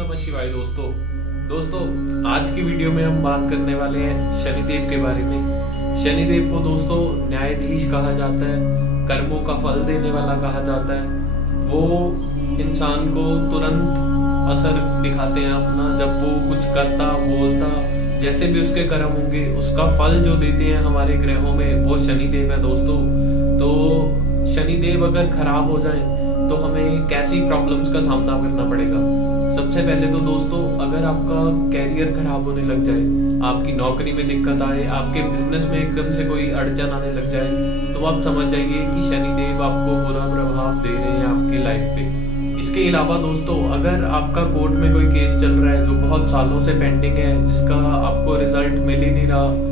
नमः शिवाय दोस्तों आज की वीडियो में हम बात करने वाले हैं शनिदेव के बारे में। शनिदेव को दोस्तों न्यायाधीश कहा जाता है, कर्मों का फल देने वाला कहा जाता है। वो इंसान को तुरंत असर दिखाते हैं अपना, जब वो कुछ करता बोलता, जैसे भी उसके कर्म होंगे उसका फल जो देते हैं हमारे ग्रहों में, वो शनिदेव है दोस्तों। तो शनिदेव अगर खराब हो जाए तो हमें कैसी प्रॉब्लम्स का सामना करना पड़ेगा। सबसे पहले तो दोस्तों, अगर आपका कैरियर खराब होने लग जाए, आपकी नौकरी में दिक्कत आए, आपके बिजनेस में एकदम से कोई अड़चन आने लग जाए, तो आप समझ जाइए कि शनिदेव आपको बुरा प्रभाव दे रहे हैं आपकी लाइफ पे। इसके अलावा दोस्तों, अगर आपका कोर्ट में कोई केस चल रहा है जो बहुत सालों से पेंडिंग है, जिसका आपको रिजल्ट मिल ही नहीं रहा,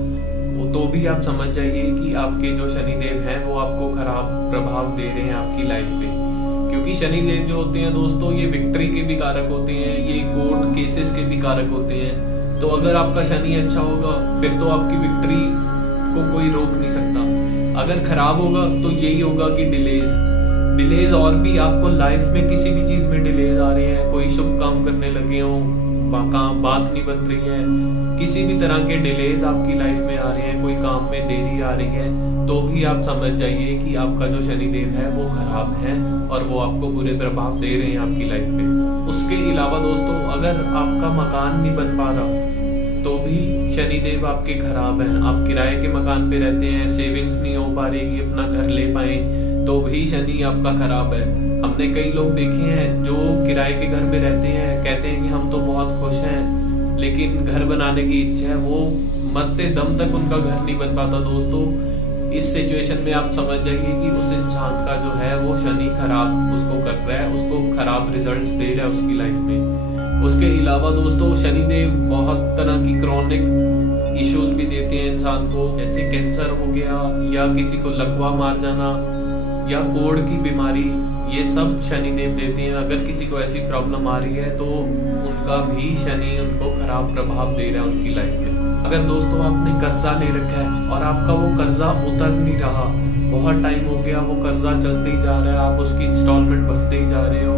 तो भी आप समझ जाइए कि आपके जो शनिदेव हैं वो आपको खराब प्रभाव दे रहे हैं आपकी लाइफ पे। क्योंकि शनिदेव जो होते हैं दोस्तों, ये विक्ट्री के भी कारक होते हैं, ये कोर्ट केसेस के भी कारक होते हैं। तो अगर आपका शनि अच्छा होगा फिर तो आपकी विक्ट्री को कोई रोक नहीं सकता। अगर खराब होगा तो यही होगा कि डिलेज और भी आपको लाइफ में किसी भी चीज में डिलेज आ रहे हैं, कोई शुभ काम करने लगे हो, बात नहीं बन रही है, किसी भी तरह के डिलेज आपकी लाइफ में आ रहे हैं, कोई काम में देरी आ रही है, तो भी आप समझ जाइए कि आपका जो शनिदेव है वो खराब है और वो आपको बुरे प्रभाव दे रहे हैं आपकी लाइफ पे। उसके अलावा दोस्तों, अगर आपका मकान नहीं बन पा रहा तो भी शनिदेव आपके खराब हैं। आप किराए के मकान पे रहते हैं, सेविंग्स नहीं हो पा रही कि अपना घर ले पाए, तो भी शनि आपका खराब है। हमने कई लोग देखे हैं जो किराए के घर में रहते हैं, कहते हैं कि हम तो बहुत खुश हैं, लेकिन घर बनाने की इच्छा है, वो मरते दम तक उनका घर नहीं बन पाता दोस्तों। इस सिचुएशन में आप समझ जाइए कि उस इंसान का जो है वो शनि खराब उसको कर रहा है, उसको खराब रिजल्ट्स दे रहा है उसकी लाइफ में। उसके अलावा दोस्तों, शनिदेव बहुत तरह की क्रॉनिक इश्यूज भी देते हैं इंसान को, जैसे कैंसर हो गया या किसी को लकवा मार जाना या कोढ़ की बीमारी, ये सब शनिदेव देते हैं। अगर किसी को ऐसी प्रॉब्लम आ रही है तो उनका भी शनि उनको खराब प्रभाव दे रहा है उनकी लाइफ में। अगर दोस्तों आपने कर्जा ले रखा है और आपका वो कर्जा उतर नहीं रहा, बहुत टाइम हो गया, वो कर्जा चलते ही जा रहा है, आप उसकी इंस्टॉलमेंट भरते ही जा रहे हो,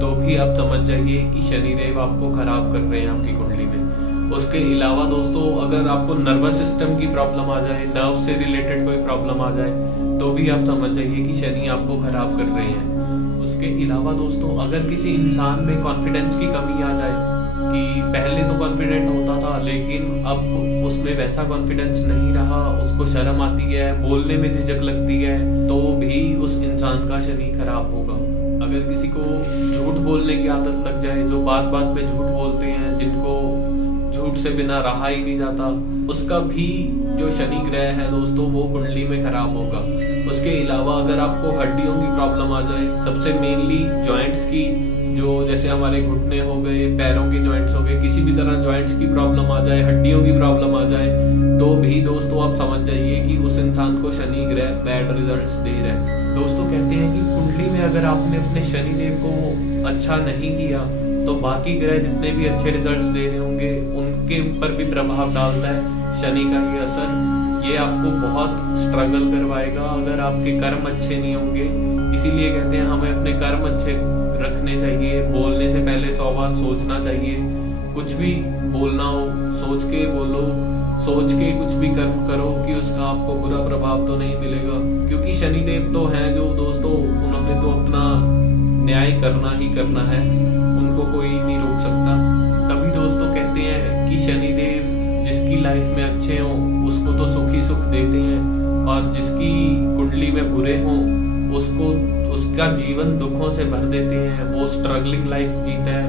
तो भी आप समझ जाइए कि शनिदेव आपको खराब कर रहे हैं आपकी कुंडली में। उसके अलावा दोस्तों, अगर आपको नर्वस सिस्टम की प्रॉब्लम आ जाए, नर्व से रिलेटेड कोई प्रॉब्लम आ जाए, तो भी आप समझ जाइए कि शनि आपको खराब कर रहे हैं। उसके अलावा दोस्तों, अगर किसी इंसान में कॉन्फिडेंस की कमी आ जाए, कि पहले तो कॉन्फिडेंट होता था लेकिन अब उसमें वैसा कॉन्फिडेंस नहीं रहा, उसको शर्म आती है, बोलने में झिझक लगती है, तो भी उस इंसान का शनि खराब होगा। अगर किसी को झूठ बोलने की आदत लग जाए, जो बात बात पे झूठ बोलते हैं, जिनको झूठ से बिना रहा ही नहीं जाता, उसका भी जो शनि ग्रह है दोस्तों वो कुंडली में खराब होगा। उसके अलावा अगर आपको हड्डियों की प्रॉब्लम आ जाए, सबसे मेनली जॉइंट्स की, जो जैसे हमारे घुटने हो गए, पैरों के जॉइंट्स हो गए, किसी भी तरह जॉइंट्स की प्रॉब्लम आ जाए, हड्डियों की प्रॉब्लम आ जाए, तो भी दोस्तों आप समझ जाइए कि उस इंसान को शनि ग्रह बैड रिजल्ट्स दे रहा है। दोस्तों कहते हैं कि कुंडली में अगर आपने अपने शनिदेव को अच्छा नहीं किया तो बाकी ग्रह जितने भी अच्छे रिजल्ट्स दे रहे होंगे उनके ऊपर भी प्रभाव डालता है शनि का ये असर। ये आपको बहुत स्ट्रगल करवाएगा अगर आपके कर्म अच्छे नहीं होंगे। इसीलिए कहते हैं हमें अपने कर्म अच्छे रखने चाहिए, बोलने से पहले 100 बार सोचना चाहिए। कुछ भी बोलना हो सोच के बोलो, सोच के कुछ भी कर्म करो कि उसका आपको बुरा प्रभाव तो नहीं मिलेगा। क्योंकि शनिदेव तो हैं जो दोस्तों, उन्होंने तो अपना न्याय करना ही करना है, उनको कोई नहीं रोक सकता। तभी दोस्तों कहते हैं कि शनिदेव जिसकी लाइफ में अच्छे हों उसको तो सुख ही सुख देते हैं, और जिसकी कुंडली में बुरे हों उसको उसका जीवन दुखों से भर देते हैं। वो स्ट्रगलिंग लाइफ जीता है,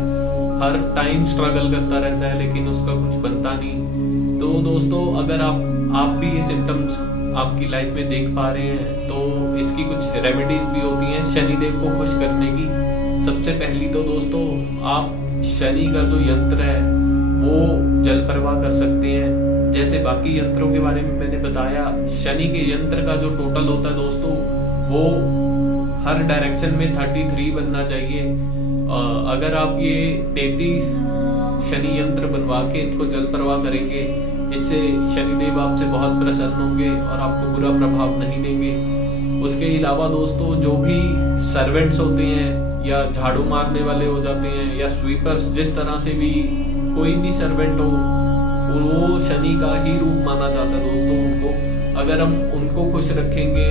हर टाइम स्ट्रगल करता रहता है, लेकिन उसका कुछ बनता नहीं। तो दोस्तों, अगर आप भी ये सिम्टम्स आपकी लाइफ में देख पा रहे हैं तो इसकी कुछ रेमेडीज भी होती हैं शनिदेव को खुश करने की। सबसे पहली तो दोस्तों, आप शनि का जो यंत्र है वो जल प्रवाह कर सकते हैं। जैसे बाकी यंत्रों के बारे में मैंने बताया, शनि के यंत्र का जो टोटल होता है दोस्तों, वो हर डायरेक्शन में 33 बनना चाहिए। अगर आप ये 33 शनि यंत्र बनवा के इनको जल प्रवाह करेंगे, इससे शनिदेव आपसे बहुत प्रसन्न होंगे और आपको बुरा प्रभाव नहीं देंगे। उसके उसके अलावा दोस्तों जो भी सर्वेंट्स होते हैं या झाड़ू मारने वाले हो जाते हैं या स्वीपर्स, जिस तरह से भी कोई भी सर्वेंट हो, वो शनि का ही रूप माना जाता है दोस्तों। उनको अगर हम उनको खुश रखेंगे,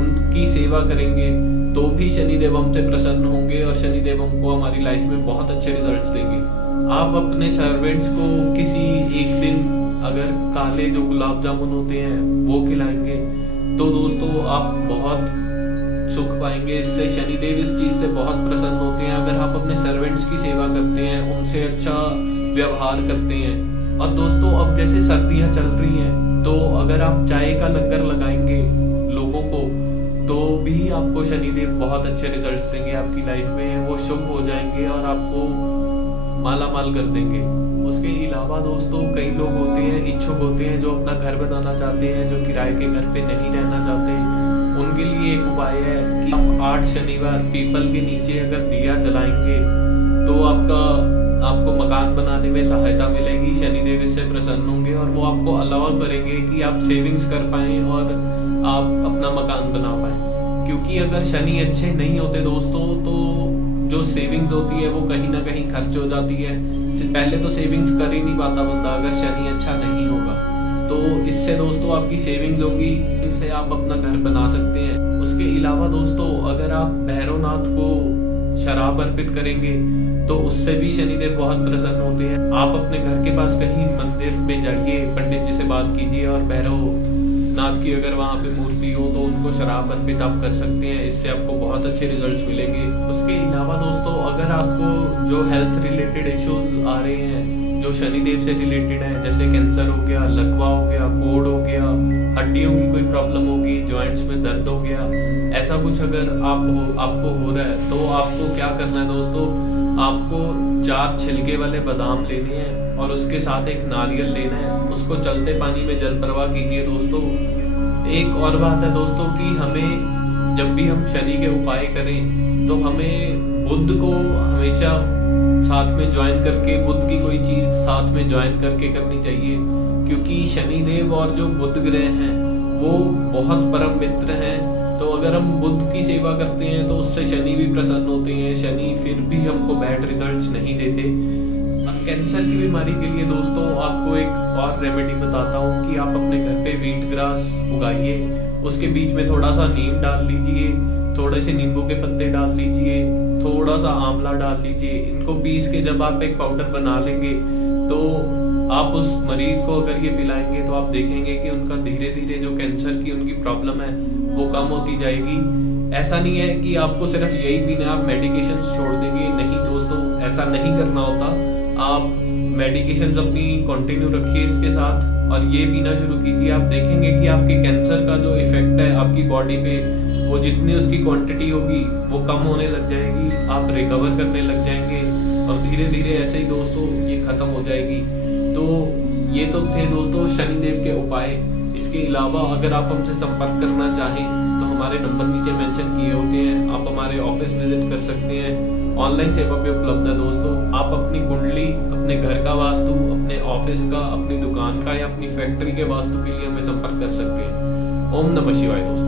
उनकी सेवा करेंगे, तो भी शनिदेव हमसे प्रसन्न होंगे और शनिदेव हमको हमारी लाइफ में बहुत अच्छे रिजल्ट्स देंगे। आप अपने सर्वेंट्स को किसी एक दिन अगर काले जो गुलाब जामुन होते हैं वो खिलाएंगे तो दोस्तों आप बहुत सुख पाएंगे। इससे शनिदेव इस चीज से बहुत प्रसन्न होते हैं। अगर आप अपने सर्वेंट्स की सेवा करते हैं, उनसे अच्छा व्यवहार करते हैं। और दोस्तों अब जैसे सर्दियां चल रही हैं, तो अगर आप चाय का लंगर लगाएंगे लोगों को, तो भी आपको शनिदेव बहुत अच्छे रिजल्ट्स देंगे आपकी लाइफ में। वो शुभ हो जाएंगे और आपको माला माल कर देंगे। उसके अलावा दोस्तों कई लोग होते हैं, इच्छुक होते हैं, जो अपना घर बनाना चाहते हैं, जो किराए के घर पे नहीं रहना चाहते। उनके लिए एक उपाय है कि आप 8 शनिवार पीपल के नीचे अगर दिया जलाएंगे तो आपको मकान बनाने में सहायता मिलेगी। शनिदेव इससे प्रसन्न होंगे और वो आपको अलाउ करेंगे कि आप सेविंग्स कर पाएं और आप अपना मकान बना पाएं। क्योंकि अगर शनि अच्छे नहीं होते दोस्तों, तो जो सेविंग्स होती है वो कहीं ना कहीं खर्च हो जाती है। पहले तो सेविंग्स कर ही नहीं पाता बंदा अगर शनि अच्छा नहीं होगा। तो इससे दोस्तों आपकी सेविंग्स होगी, इससे आप अपना घर बना सकते हैं। उसके अलावा दोस्तों अगर आप भैरवनाथ को शराब अर्पित करेंगे तो उससे भी शनिदेव बहुत प्रसन्न होते हैं। आप अपने घर के पास कहीं मंदिर में जाइए, पंडित जी से बात कीजिए और भैरवनाथ की अगर वहाँ पे मूर्ति हो तो उनको शराब अर्पित आप कर सकते हैं। इससे आपको बहुत अच्छे रिजल्ट्स मिलेंगे। उसके अलावा दोस्तों अगर आपको जो हेल्थ रिलेटेड इश्यूज आ रहे हैं जो शनिदेव से रिलेटेड है, जैसे कैंसर हो गया, लकवा हो गया, कोढ़ हो गया, हड्डियों की कोई प्रॉब्लम होगी, जॉइंट्स में दर्द हो गया, ऐसा कुछ अगर आपको हो रहा है तो आपको क्या करना है दोस्तों, आपको 4 छिलके वाले बादाम लेने हैं और उसके साथ एक नारियल लेना है। उसको चलते पानी में जल प्रवाह कीजिए दोस्तों। एक और बात है दोस्तों कि हमें जब भी हम शनि के उपाय करें तो हमें बुध को हमेशा साथ में ज्वाइन करके, बुध की कोई चीज साथ में ज्वाइन करके करनी चाहिए। क्योंकि शनिदेव और जो बुध ग्रह हैं वो बहुत परम मित्र हैं। तो अगर हम बुध की सेवा करते हैं तो उससे शनि भी प्रसन्न होते हैं। शनि फिर भी हमको बैड रिजल्ट्स नहीं देते। कैंसर की बीमारी के लिए दोस्तों आपको एक और रेमेडी बताता हूँ कि आप अपने घर पे व्हीट ग्रास उगाइए, उसके बीच में थोड़ा सा नीम डाल लीजिए, थोड़े से नींबू के पत्ते डाल लीजिए, थोड़ा सा आंवला डाल लीजिए। इनको पीस के जब आप एक पाउडर बना लेंगे तो आप उस मरीज को अगर ये पिलाएंगे तो आप देखेंगे कि उनका धीरे धीरे जो कैंसर की उनकी प्रॉब्लम है वो कम होती जाएगी। ऐसा नहीं है कि आपको सिर्फ यही पीना, आप मेडिकेशन छोड़ देंगे, नहीं दोस्तों, ऐसा नहीं करना होता। आप मेडिकेशन अपनी कंटिन्यू रखिए इसके साथ और ये पीना शुरू कीजिए। आप देखेंगे कि आपके कैंसर का जो इफेक्ट है आपकी बॉडी पे, वो जितनी उसकी क्वांटिटी होगी वो कम होने लग जाएगी, आप रिकवर करने लग जाएंगे और धीरे धीरे ऐसे ही दोस्तों ये खत्म हो जाएगी। तो ये तो थे दोस्तों शनिदेव के उपाय। इसके अलावा अगर आप हमसे संपर्क करना चाहें तो हमारे नंबर नीचे मेंशन किए होते हैं। आप हमारे ऑफिस विजिट कर सकते हैं, ऑनलाइन सेवा भी उपलब्ध है दोस्तों। आप अपनी कुंडली, अपने घर का वास्तु, अपने ऑफिस का, अपनी दुकान का या अपनी फैक्ट्री के वास्तु के लिए हमें संपर्क कर सकते हैं। ओम नमः शिवाय दोस्तों।